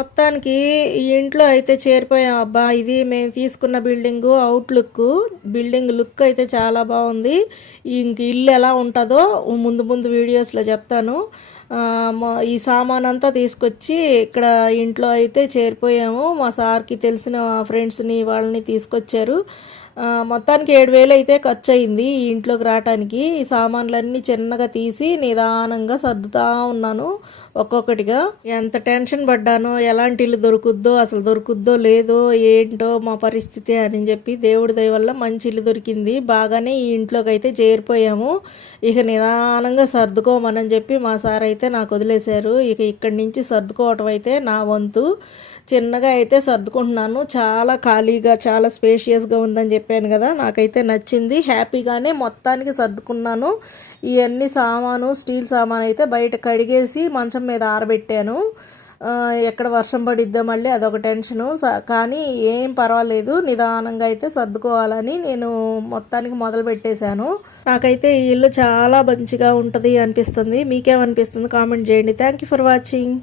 మొత్తానికి ఈ ఇంట్లో అయితే చేరిపోయాం అబ్బా. ఇది మేము తీసుకున్న బిల్డింగ్ లుక్ అయితే చాలా బాగుంది. ఇంక ఇల్లు ఎలా ఉంటుందో ముందు ముందు వీడియోస్లో చెప్తాను. ఈ సామాన్ అంతా తీసుకొచ్చి ఇక్కడ ఇంట్లో అయితే చేరిపోయాము. మా సార్కి తెలిసిన ఫ్రెండ్స్ని వాళ్ళని తీసుకొచ్చారు. మొత్తానికి 7,000 అయితే ఖర్చు అయింది ఈ ఇంట్లోకి రావటానికి. ఈ సామాన్లన్నీ చిన్నగా తీసి నిదానంగా సర్దుతా ఉన్నాను ఒక్కొక్కటిగా. ఎంత టెన్షన్ పడ్డానో, ఎలాంటి ఇల్లు దొరుకుద్దో, అసలు దొరుకుద్దో లేదో ఏంటో మా పరిస్థితి అని చెప్పి దేవుడి దయ వల్ల మంచి ఇల్లు దొరికింది. బాగానే ఈ ఇంట్లోకి అయితే చేరిపోయాము. ఇక నిదానంగా సర్దుకోమని చెప్పి మా సార్ అయితే నాకు వదిలేశారు. ఇక ఇక్కడి నుంచి సర్దుకోవటం అయితే నా వంతు. చిన్నగా అయితే సర్దుకుంటున్నాను. చాలా ఖాళీగా చాలా స్పేషియస్గా ఉందని చెప్పాను కదా, నాకైతే నచ్చింది. హ్యాపీగానే మొత్తానికి సర్దుకున్నాను. ఇవన్నీ స్టీల్ సామాను అయితే బయట కడిగేసి మంచం మీద ఆరబెట్టాను. ఎక్కడ వర్షం పడిద్దో మళ్ళీ అదొక టెన్షను. కానీ ఏం పర్వాలేదు, నిదానంగా అయితే సర్దుకోవాలని నేను మొత్తానికి మొదలు పెట్టేశాను. నాకైతే ఈ ఇల్లు చాలా మంచిగా ఉంటుంది అనిపిస్తుంది. మీకేమనిపిస్తుంది కామెంట్ చేయండి. Thank you for watching.